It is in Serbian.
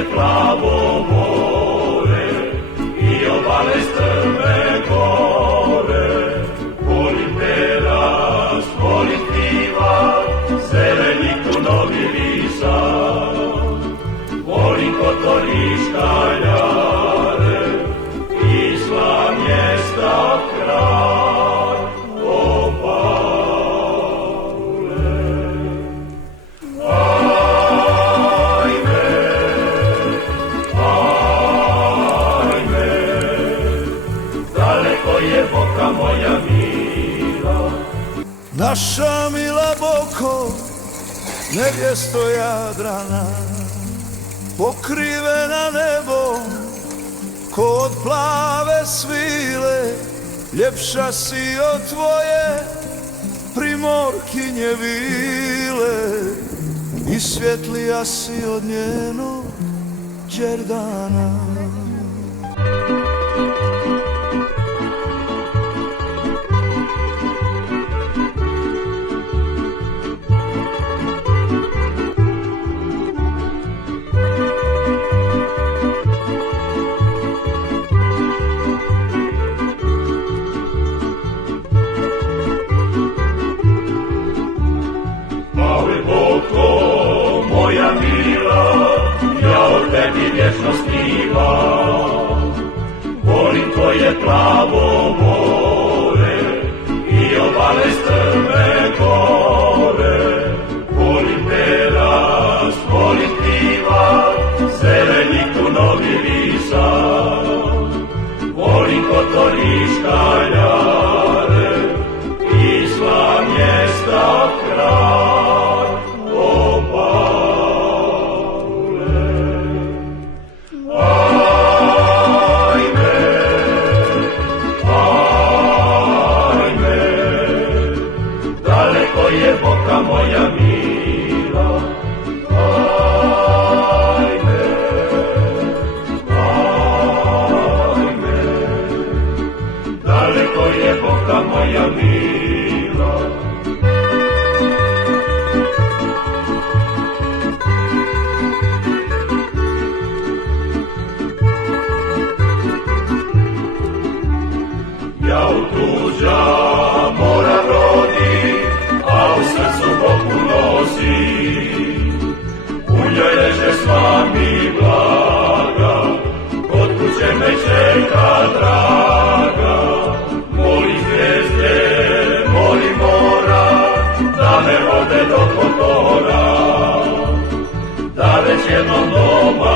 je plavo more i obale strme gore. Volim teras, volim piva, zeleniku novi visak. Volim Kotoriška ljare i sva mjesta kraj Opale. Daleko je Boka moja mila, Naša mila Boko, nevjesto Jadrana, pokrivena nebom kod plave svile, ljepša si od tvoje primorkinje vile i svjetlija si od njenog đerdana. Moja mila, ja o tebi vječno snivam. Volim tvoje plavo more i obale strme gore. Volim teras, volim piva, zeleniku novi visak. Volim Kotoriška ljare i sva mjesta kraj Opale. Daleko je Boka moja mila, ajme, ajme. Daleko je Boka moja mila. Ja u tuđa mora rodi, a u srcu Boku nosi. U njoj leže sva mi blaga, kod kuće me čeka draga. Moli zvijezde, moli mora, da me vode do Kotora, da već jednom doma